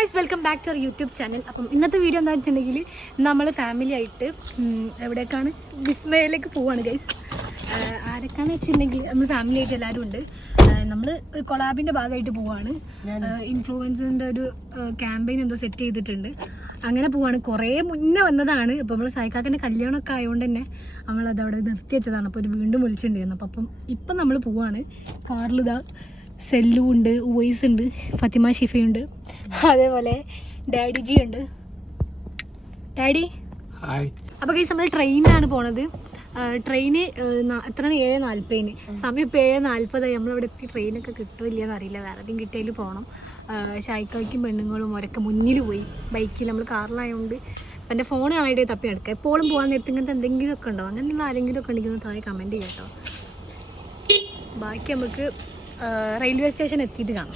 Guys, welcome back to our YouTube channel. അപ്പം ഇന്നത്തെ video എന്താ വെച്ചിട്ടുണ്ടെങ്കിൽ നമ്മൾ ഫാമിലി ആയിട്ട് എവിടേക്കാണ് വിസ്മയിലേക്ക് പോവാണ് ഗൈസ്. ആരൊക്കെയാണെന്ന് വെച്ചിട്ടുണ്ടെങ്കിൽ നമ്മൾ ഫാമിലി ആയിട്ട് എല്ലാവരും ഉണ്ട്. നമ്മൾ ഒരു കൊളാബിൻ്റെ ഭാഗമായിട്ട് പോവാണ്. ഇൻഫ്ലുവൻസിൻ്റെ ഒരു ക്യാമ്പയിൻ എന്തോ സെറ്റ് ചെയ്തിട്ടുണ്ട്. അങ്ങനെ പോവാണ്. കുറേ മുന്നേ വന്നതാണ്. അപ്പോൾ നമ്മൾ ഷായിക്കാക്കൻ്റെ കല്യാണമൊക്കെ ആയതുകൊണ്ട് തന്നെ നമ്മളത് അവിടെ നിർത്തി വെച്ചതാണ്. അപ്പോൾ ഒരു വീണ്ടും വിളിച്ചിട്ടുണ്ടായിരുന്നു. ഇപ്പം നമ്മൾ പോവാണ്. കാറിലിതാ സെല്ലു ഉണ്ട്, ഉവൈസ് ഉണ്ട്, ഫത്തിമ ഷിഫയുണ്ട്, അതേപോലെ ഡാഡി ജി ഉണ്ട്. ഡാഡി അപ്പോൾ ഗൈസ് നമ്മൾ ട്രെയിനിലാണ് പോണത്. ട്രെയിന് എത്രയാണ്? 7:40. സമയം ഇപ്പോൾ 7:40. നമ്മളിവിടെ എത്തി. ട്രെയിനൊക്കെ കിട്ടുമില്ലെന്ന് അറിയില്ല. വേറെ ഏതെങ്കിലും കിട്ടിയതിൽ പോകണം. ഷായിക്കായ്ക്കും പെണ്ണുങ്ങളും ഒരൊക്കെ മുന്നിൽ പോയി ബൈക്കിൽ. നമ്മൾ കാറിലായതുകൊണ്ട് അപ്പം എൻ്റെ ഫോൺ ആയിട്ട് തപ്പി എടുക്കുക. എപ്പോഴും പോകാൻ നേരത്തെ ഇങ്ങനത്തെ എന്തെങ്കിലുമൊക്കെ ഉണ്ടോ, അങ്ങനെയുള്ള ആരെങ്കിലും ഒക്കെ ഉണ്ടെങ്കിൽ താഴെ കമൻറ്റ് ചെയ്യാം കേട്ടോ. ബാക്കി നമുക്ക് റെയിൽവേ സ്റ്റേഷൻ എത്തിയിട്ട് കാണാം.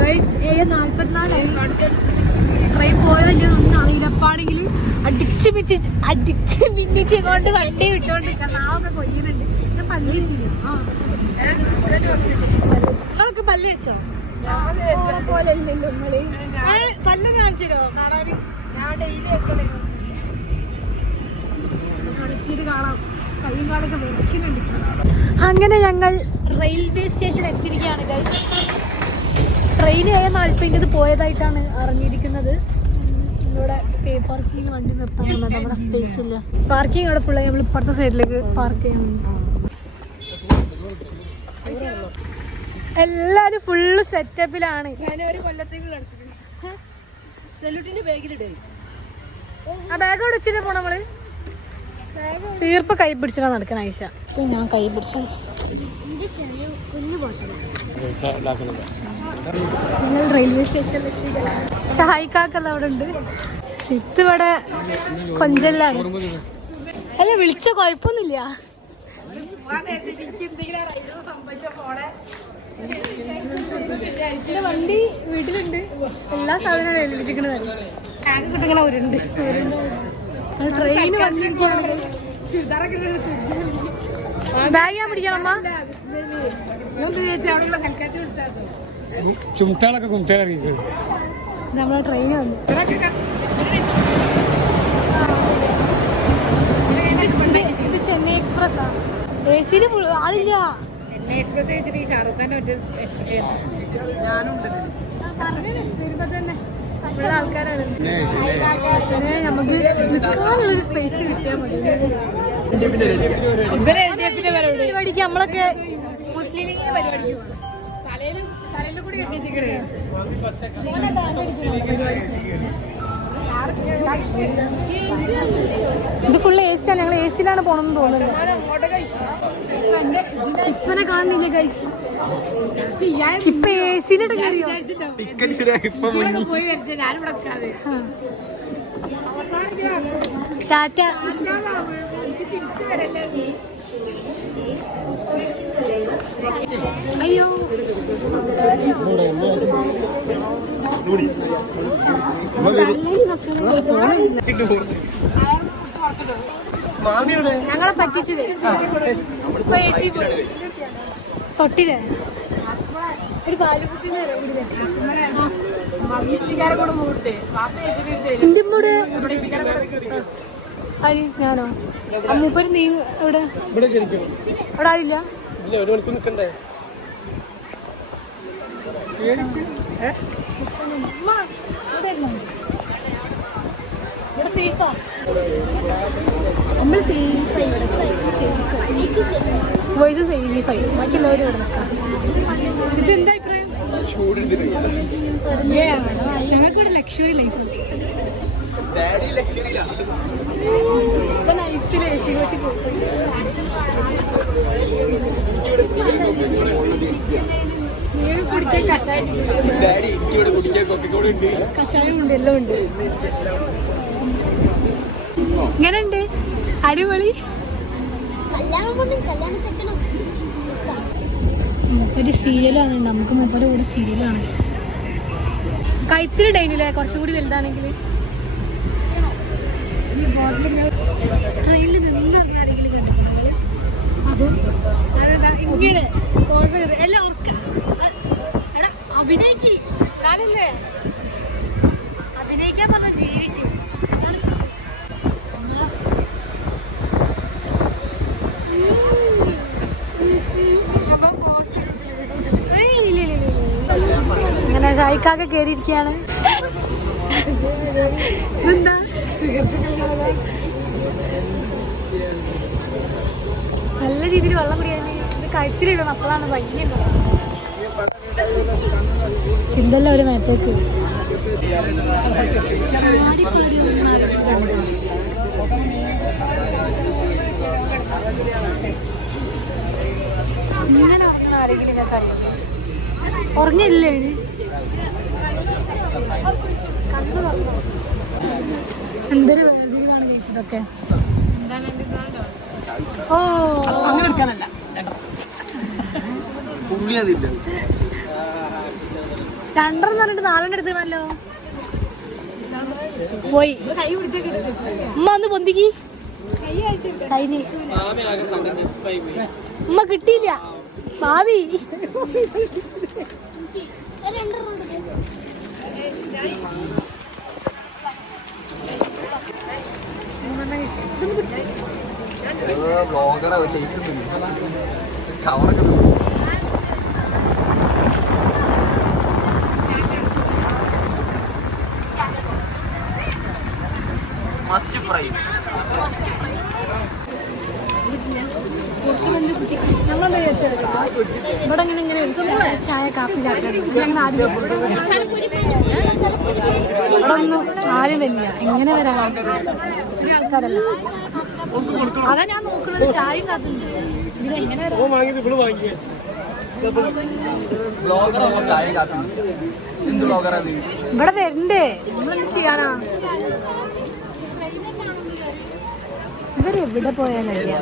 7:44 ട്രെയിൻ പോയതല്ലേ ഒന്നും അറിയില്ല. അപ്പാണെങ്കിൽ അടിച്ച് മിന്നിച്ച് കൊണ്ട് വണ്ടി വിട്ടോണ്ട് നാവൊക്കെ കൊയ്യുന്നുണ്ട്. ഞാൻ പല്ല് വെച്ചില്ല. നിങ്ങളൊക്കെ പല്ല് വെച്ചോ? പോലെ പല്ല് കാണിച്ചോ കാണാൻ? ഞാൻ ഡെയിലി കളിക്കിട്ട് കാണാം. കൈയും കാലൊക്കെ വെക്കുന്നുണ്ട്. അങ്ങനെ ഞങ്ങൾ റെയിൽവേ സ്റ്റേഷൻ എത്തിയിരിക്കുകയാണ് ഗൈസ്. ട്രെയിൻ 7:40 പോയതായിട്ടാണ് അറിഞ്ഞിരിക്കുന്നത്. ഇവിടെ പേ പാർക്കിംഗ് വണ്ടി നിർത്താനുള്ള നമ്മുടെ സ്പേസ് ഇല്ല. പാർക്കിംഗ് അവിടെ ഫുള്ളായി. നമ്മൾ ഇപ്പുറത്തെ സൈഡിലേക്ക് പാർക്ക് ചെയ്യുന്നുണ്ട്. എല്ലാരും ഫുള്ള് സെറ്റപ്പിലാണ്. ആ ബാഗ് അവിടെ വെച്ചിട്ട് പോണം. നമ്മള് ചീർപ്പ് കൈ പിടിച്ചിട്ടാ നടക്കണ ആയിഷ. ഞാൻ കൈ പിടിച്ചു. ഞങ്ങൾ റെയിൽവേ സ്റ്റേഷനിലെത്തി. ഷായിക്കാക്കല്ല അവിടെ ഉണ്ട്. സിത്ത് ഇവിടെ കൊഞ്ചല്ലാണ്. അല്ല വിളിച്ച കുഴപ്പമൊന്നുമില്ല. എന്റെ വണ്ടി വീട്ടിലുണ്ട്. എല്ലാ സാധനവും ഏൽപ്പിച്ചിരിക്കുന്നത്. കിട്ടിങ്ങനെ ഒരുണ്ട് ട്രെയിന് വന്നിരിക്കുകയാണ്. ബാഗ് ഞാൻ പിടിക്കണമ്മ. ചുമട്ടാളൊക്കെ നമ്മളെ ട്രെയിന് വന്നു. ഇത് ചെന്നൈ എക്സ്പ്രസ് ആ. AC ആളില്ല. വരുമ്പോ തന്നെ ആൾക്കാരാണ്. നമുക്ക് നിൽക്കാനുള്ളൊരു സ്പേസ് കിട്ടിയാൽ മതി. പരിപാടിക്ക് നമ്മളൊക്കെ മുസ്ലിം ലീഗ് പരിപാടിക്ക് ഇത് ഫുള്ള് AC ആണ്. ഞങ്ങൾ AC-ലാണ് പോണെന്ന് തോന്നുന്നത്. ഇപ്പനെ കാണുന്നില്ലേ ഗൈസ്? ഇപ്പൊ AC-ന്റെ കയറിയോ? ടാറ്റ. അയ്യോ ഞങ്ങളെ പറ്റിച്ചു. ഇപ്പൊ AC പോയി തൊട്ടില്ലേ ഒരു പാലുകുത്തി. ആര്? ഞാനോ? മൂപ്പര് നീ എവിടെ? അവിടെ ആളില്ല. ഇവിടെ സേഫാ. നമ്മൾ സേഫായി. വോയിസ് സേഫായി. ബാക്കിയുള്ളവരും ഇവിടെ നിൽക്കാം. ഇതെന്താ അഭിപ്രായം? ഞങ്ങൾക്കിവിടെ ലക്ഷറി ലൈഫ്. ഇപ്പൊ നൈസിൽ AC വെച്ച് കഷായം ഉണ്ട്, എല്ലാം ഉണ്ട്. ഇങ്ങനെയുണ്ട്. അടിപൊളി. ഒരു സീരിയലാണ്. നമുക്ക് മൂപ്പരുടെ കൂടെ സീരിയലാണ്. കൈത്തിരി ഡൈനില്ലേ കുറച്ചും കൂടി വലുതാണെങ്കിൽ. ട്രെയിനിൽ നിന്നറിഞ്ഞ ആരെങ്കിലും കണ്ടിട്ടുണ്ടെങ്കിൽ അതും അതെന്താ ഇങ്ങനെ എല്ലാം ഓർക്ക. എടാ അഭിനയിക്ക്. ഞാനല്ലേ ഇക്കാക്ക കേറിയിരിക്കുകയാണ്. എന്താ നല്ല രീതിയിൽ വെള്ളം കുടിയാല് ഇത് കഴുത്തിലിടണം, അപ്പോഴാണ് ഭംഗിയുണ്ടാവും. ചിന്തല്ല ഒരു മേത്തേക്ക് ഇങ്ങനെ ആരെങ്കിലും ഇങ്ങനത്തെ അറിയാം. ഉറങ്ങില്ലേ എന്തൊരു വേദനയാണ് കഴിച്ചതൊക്കെ. ഓ അങ്ങനെ എടുക്കാനല്ല, രണ്ടെണ്ണം പറഞ്ഞിട്ട് 4 എടുത്തല്ലോ. പോയി ഉമ്മ ഒന്ന് പൊന്തിക്ക് കഴിഞ്ഞ് ഉമ്മ കിട്ടിയില്ല ഭാവി. മസ്റ്റ് ഫ്രൈ ഇവിടെ ഇങ്ങനെ ചായ കാപ്പി അങ്ങനെ ആരും വരില്ല. എങ്ങനെ വരാൻ ആൾക്കാരല്ല. അതാ ഞാൻ നോക്കുന്നത്, ചായയും കാത്തുണ്ട്. ഇതിലെങ്ങനെ ഇവിടെ വരണ്ടേ, നമ്മളെന്ത് ചെയ്യാനാ? ഇവരെവിടെ പോയാലല്ല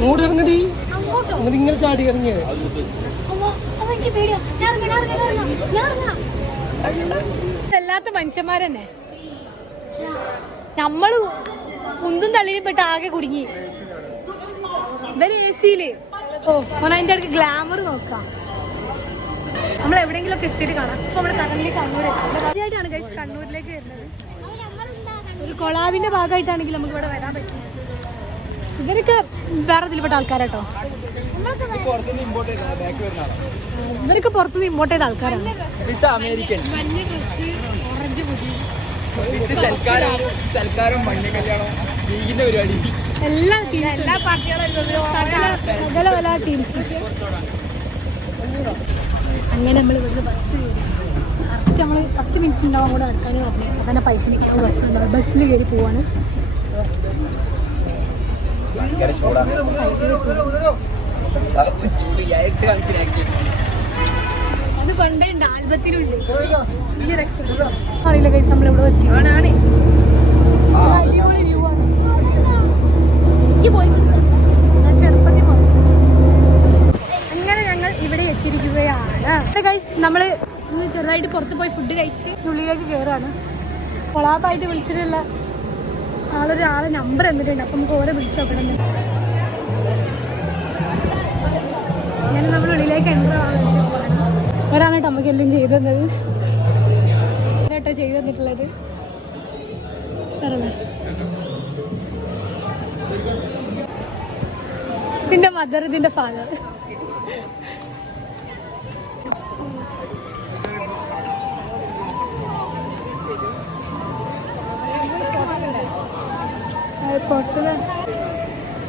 അങ്ങോട്ട് ഇറങ്ങടി, ഇങ്ങനെ ചാടി ഇറങ്ങിയത്. അല്ലാത്ത മനുഷ്യന്മാരെന്നെ നമ്മള് കുന്തും തള്ളിയും പെട്ട് ആകെ കുടുങ്ങി. ഇവര് എ സിയില്. ഓ അതിന്റെ അടുക്ക് ഗ്ലാമർ നോക്കാം. നമ്മൾ എവിടെയെങ്കിലും ഒക്കെ എത്തിയിട്ട് കാണാം. ഇപ്പൊ നമ്മള് കറന്റ് കണ്ണൂർ ആദ്യമായിട്ടാണ് ഗൈസ് കണ്ണൂരിലേക്ക് വരുന്നത്. ഒരു കൊളാബിന്റെ ഭാഗമായിട്ടാണെങ്കിൽ നമുക്ക് ഇവിടെ വരാൻ പറ്റും. ഇവരൊക്കെ വേറെ ഇതിൽപ്പെട്ട ആൾക്കാരാട്ടോ. ഇവരൊക്കെ പുറത്തുനിന്ന് ഇമ്പോർട്ട് ചെയ്ത ആൾക്കാരാണ്. എല്ലാ സകല ടീംസ്. അങ്ങനെ നമ്മൾ ഇവിടുന്ന് ബസ് കറക്റ്റ് നമ്മൾ 10 മിനിറ്റ് ഉണ്ടാവും കൂടെ നടക്കാനും പറഞ്ഞു. അങ്ങനെ പൈസ ബസ്സിൽ കയറി പോവാണ്. അത് കൊണ്ടുണ്ട് ആൽബത്തിലുണ്ട്. വലിയൊരു എക്സ്പെൻസ് അറിയില്ല കൈസ്. നമ്മളിവിടെ എത്തി. അടിപൊളി വ്യൂ ആണ്. ഞാൻ ചെറുപ്പത്തിൽ പോയി. അങ്ങനെ ഞങ്ങൾ ഇവിടെ എത്തിയിരിക്കുകയാണ് ഗൈസ്. നമ്മള് ഇന്ന് ചെറുതായിട്ട് പുറത്ത് പോയി ഫുഡ് കഴിച്ച് ഉള്ളിലേക്ക് കയറാണ്. കൊളാപ്പായിട്ട് വിളിച്ചിട്ടുള്ള ആളൊരാളെ നമ്പർ എന്നിട്ടുണ്ട്. അപ്പം നമുക്ക് ഓരോ വിളിച്ചു നോക്കണം. അങ്ങനെ നമ്മൾ ഉള്ളിലേക്ക് എൻ്റർ ആവാൻ ഒരാളാണ് നമുക്ക് എല്ലാം ചെയ്തു തന്നത്. കേട്ടോ ചെയ്തു തന്നിട്ടുള്ളത് ഇതിന്റെ മദർ, ഇതിന്റെ ഫാദർ.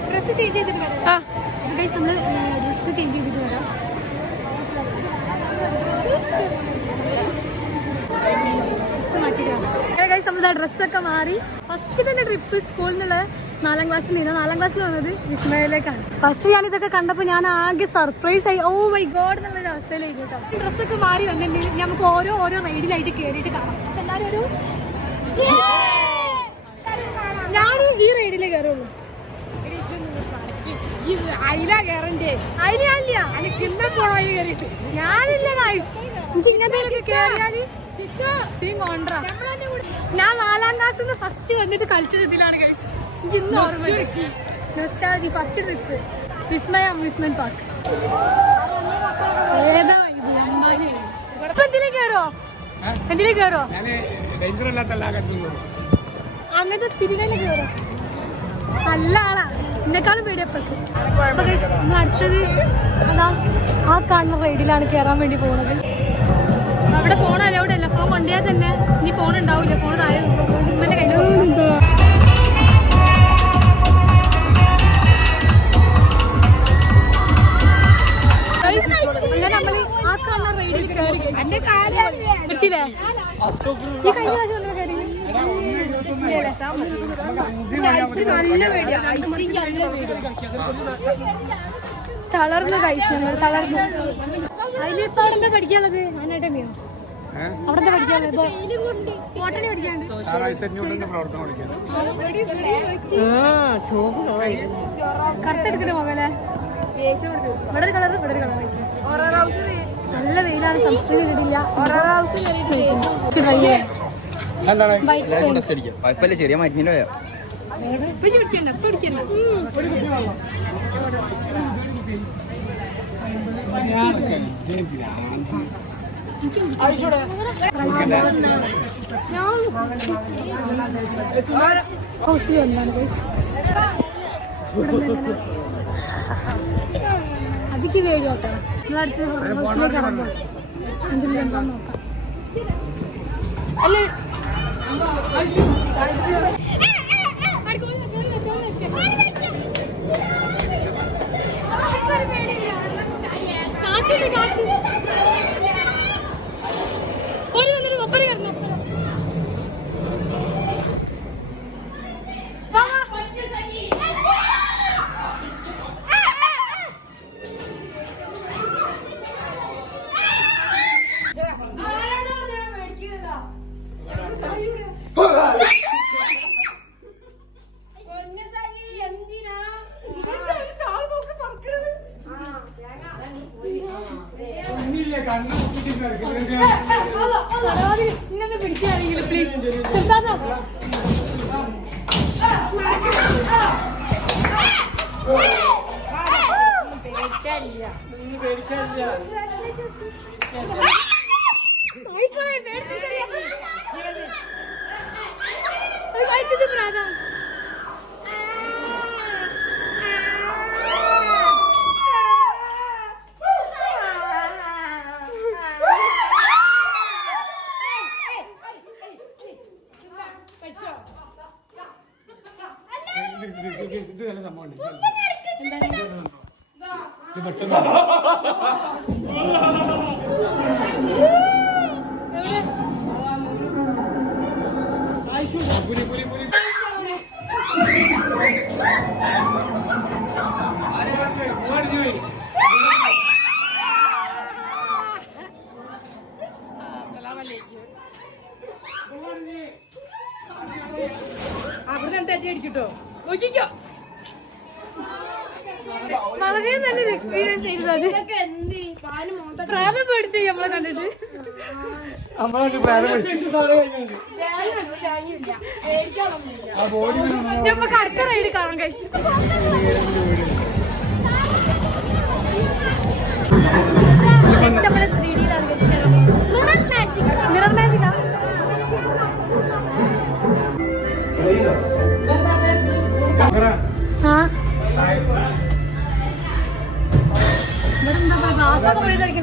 ഡ്രസ് ചേഞ്ച് ചെയ്തിട്ട് വരാം. നമ്മള് ഡ്രസ് ചേഞ്ച് ചെയ്തിട്ട് വരാം. നമ്മളിതാ ഡ്രസ്സൊക്കെ മാറി ഫസ്റ്റ് തന്നെ ട്രിപ്പ് സ്കൂളിൽ നിന്നുള്ള 4ാം ക്ലാസ്സിൽ നിന്ന് 4ാം ക്ലാസ്സിൽ വന്നത് വിസ്മയിലേക്കാണ്. ഫസ്റ്റ് ഞാൻ ഇതൊക്കെ കണ്ടപ്പോൾ ഞാൻ ആകെ സർപ്രൈസ് ആയി. ഓ മൈ ഗോഡ് എന്നുള്ളൊരു അവസ്ഥയിലേക്ക് കേട്ടോ. ഡ്രസ്സൊക്കെ മാറി വന്നിട്ടുണ്ടെങ്കിൽ നമുക്ക് ഓരോ റൈഡിലായിട്ട് കയറിയിട്ട് കാണാം. എല്ലാവരും ഒരു ഞാനും ഈ റൈഡിലേ കയറുള്ളൂ. അയില കയറണ്ടേ? അയിലല്ല, എനിക്ക് ഇന്ന പോണോ അതിൽ കയറിയിട്ട് ഞാനില്ല. എനിക്ക് ഇങ്ങനത്തെ കയറിയാല് ഞാൻ 4ാം ക്ലാസ്സിൽ നിന്ന് ഫസ്റ്റ് വന്നിട്ട് കളിച്ചത് ഇതിലാണ്. എനിക്ക് ഇന്ന് ഓർമ്മ ഫസ്റ്റ് ട്രിപ്പ് വിസ്മയ അമ്യൂസ്മെന്റ് പാർക്ക്. ഏതാ ഇത്? എന്തിലേക്ക് കയറോ? എന്തിലേക്ക് കയറോ? അങ്ങനത്തെ തിരുവല്ല കയറോ? നല്ല ആളാ, എന്നെക്കാളും പേടിയപ്പോഴേക്ക്. അപ്പൊ നമ്മൾ അടുത്തത് അതാ ആ കാണുന്ന റൈഡിലാണ് കയറാൻ വേണ്ടി പോകുന്നത്. അവിടെ ഫോൺ അലൗഡ് അല്ല, ഫോൺ കൊണ്ടുപോയാൽ തന്നെ ഇനി ഫോൺ ഉണ്ടാവില്ല, ഫോൺ താഴെ ഇമ്മന്റെ കയ്യിൽ. അങ്ങനെ നമ്മള് ആ കാണുന്ന റൈഡിൽ കയറി. മനസ്സിലേ ഈ കഴിഞ്ഞ പ്രാവശ്യം കയറി നല്ല പേടിയാ, നല്ല പേടിയാ. തളർന്ന് കഴിച്ചു, തളർന്നു. അതിലിപ്പോ അവിടെ എന്താ പഠിക്കാനുള്ളത്? അതിനായിട്ടോ അവിടെ എന്താ പഠിക്കാനുള്ളത്? ഹോട്ടലിൽ പഠിക്കാണ്ട് കറുത്തെടുക്കണ മകലെ. ഇവിടെ ഒരു കളർ, ഇവിടെ ഒരു കളർ. നല്ല വെയിലാണ്, സംസ്കൃതി ഇടില്ല. ചെറിയ മരുന്നിന്റെ അതിക്ക് വേടിയോട്ടോ. നമ്മളടുത്ത് ഹൗസിലേക്ക് ഇറങ്ങും, എന്തെങ്കിലും ഉണ്ടോ നോക്കാം. അല്ലേ ഒപ്പര കയറണം. ഇന്നെ പിടിക്കാനെങ്കിലും പ്ലീസ്. അടിക്കട്ടോ, നോക്കിക്കോ. വളരെ നല്ലൊരു എക്സ്പീരിയൻസ് ആയിരുന്നു അത്. പ്രായം പേടിച്ചു നമ്മളെ കണ്ടിട്ട്. നമുക്ക് അടുത്ത റൈഡ് കാണാൻ കഴിച്ചു. നെക്സ്റ്റ് നമ്മള് 3Dയിലാണ് മിറർ മാജിക്കാ.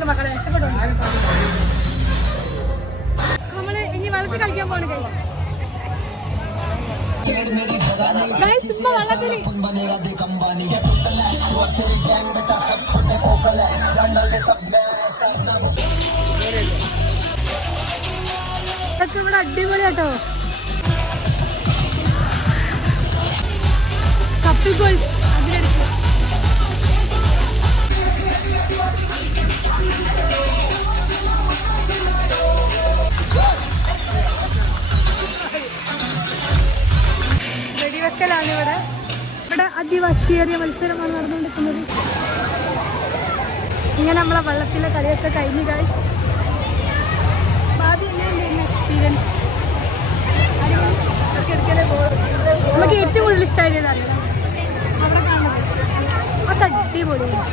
മക്കളെ രക്ഷപ്പെടും. നമ്മള് ഇനി വെള്ളത്തിൽ കളിക്കാൻ പോണ്. ചുമ്മാ വെള്ളത്തില് ഇതൊക്കെ ഇവിടെ അടിപൊളിയാട്ടോ. കപ്പിൾ അതിലെടുക്കും. വെടിവെക്കലാണ് ഇവിടെ. ഇവിടെ അതിവാശിയേറിയ മത്സരമാണ് നടന്നുകൊണ്ടിരിക്കുന്നത്. ഇങ്ങനെ നമ്മളെ വെള്ളത്തിലെ കളിയൊക്കെ കഴിഞ്ഞു കാഴ്ച. ആദ്യം എങ്ങനെയുണ്ടായിരുന്നു എക്സ്പീരിയൻസ്? നമുക്ക് ഏറ്റവും കൂടുതൽ ഇഷ്ടമായത് അറിയാം അവിടെ കാണുന്നത്. അത് അടിപൊളിയാണ്.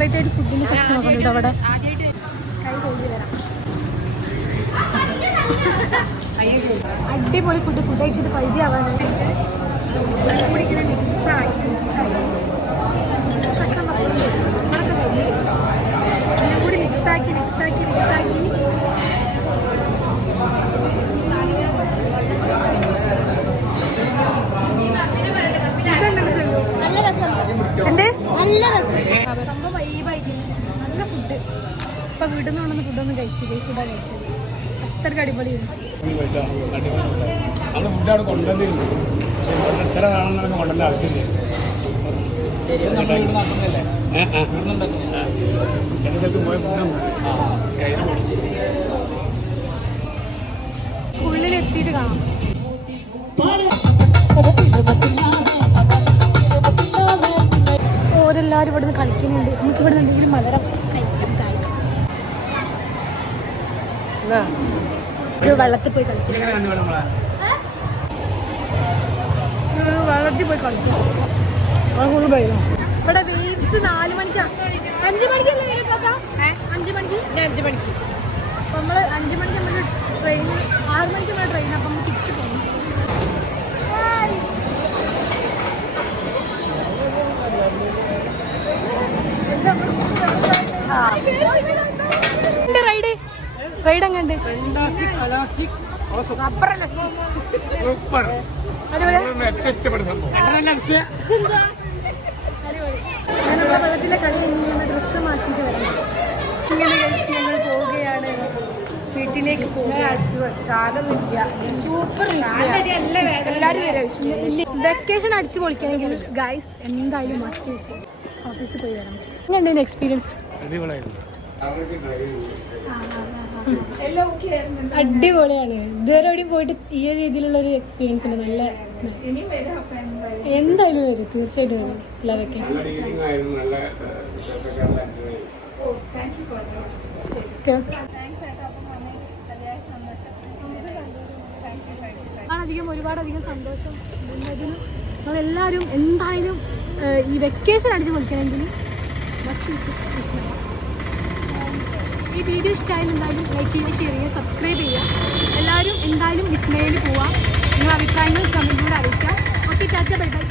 സെപ്പറേറ്റ് ആയിട്ട് ഫുഡിൻ്റെ സെക്ഷൻ ഒക്കെ ഉണ്ട് അവിടെ. കൈ കഴുകി വരാം. അടിപൊളി ഫുഡ് കഴിച്ചിട്ട് പൈതി ആവാനായിട്ട് കൂടി ഇങ്ങനെ മിക്സാക്കി കഷ്ണം എല്ലാം കൂടി മിക്സാക്കി നല്ല രസം. എന്ത് നല്ല രസം സംഭവം വൈബായിരിക്കും. നല്ല ഫുഡ്. ഇപ്പൊ വീട്ടിൽ നിന്ന് കൊണ്ടുവന്ന ഫുഡൊന്നും കഴിച്ചില്ല. ഈ ഫുഡാണ് കഴിച്ചത്. അത്രയ്ക്ക് അടിപൊളിയാണ്. ഫുഡാണ് കൊണ്ടുവന്നിരുന്നു. പക്ഷെ എത്ര കാണുന്ന കൊണ്ടുവന്ന ആവശ്യമില്ല. ചില സ്ഥലത്ത് പോയ ഉള്ളിലെത്തിയിട്ട് കാണാം. ഓരെല്ലാവരും ഇവിടെ നിന്ന് കളിക്കുന്നുണ്ട്. നമുക്ക് ഇവിടെ എന്തെങ്കിലും മധുരം കഴിക്കാം. ഇത് വെള്ളത്തിൽ പോയി കളിക്കും. വെള്ളത്തിൽ പോയി കളിക്കും. ഇവിടെ വേവ്സ് 4 മണിക്ക് 5 മണിക്കല്ലേ വരും? 5 മണിക്ക് 5 മണിക്ക്. അപ്പം നമ്മൾ 5 മണിക്ക് നമ്മൾ ട്രെയിൻ 6 മണിക്ക് നമ്മൾ ട്രെയിൻ. അപ്പം നമ്മൾ തിരിച്ച് പോകും. റൈഡ് റൈഡ് അങ്ങണ്ട് വെള്ളത്തിലെ കളി കഴിഞ്ഞ് ഡ്രസ്സ് മാറ്റിയിട്ട് വരാം. ഇങ്ങനെ ഞങ്ങൾ പോവുകയാണ്. വീട്ടിലേക്ക് സൂപ്പർ. എല്ലാവരും വരാം. വെക്കേഷൻ അടിച്ചു പൊളിക്കണമെങ്കിൽ ഗൈസ് എന്തായാലും മസ്റ്റ് യൂസ് ചെയ്യും. ഓഫീസിൽ പോയി വരാം. എങ്ങനെയുണ്ടായിരുന്നു എക്സ്പീരിയൻസ്? അടിപൊളിയാണ്. ഇതുവരെ എവിടെയും പോയിട്ട് ഈ ഒരു രീതിയിലുള്ള ഒരു എക്സ്പീരിയൻസ് ഉണ്ട്. നല്ല എന്തായാലും വരും. തീർച്ചയായിട്ടും വരും. എല്ലാ വെക്കേഷൻ ഒരുപാടധികം സന്തോഷം. നിങ്ങളെല്ലാവരും എന്തായാലും ഈ വെക്കേഷൻ അടിച്ച് പൊളിക്കണമെങ്കിൽ മസ്റ്റ് യൂസ്. ഈ വീഡിയോ ഇഷ്ടമായാലും എന്തായാലും ലൈക്ക് ചെയ്യുക, ഷെയർ ചെയ്യുക, സബ്സ്ക്രൈബ് ചെയ്യുക. എല്ലാവരും എന്തായാലും വിസ്മയിൽ പോവാം. നിങ്ങളുടെ അഭിപ്രായങ്ങൾ കമൻറ്റിലൂടെ അറിയിക്കാം. Okay, Tata, bye bye.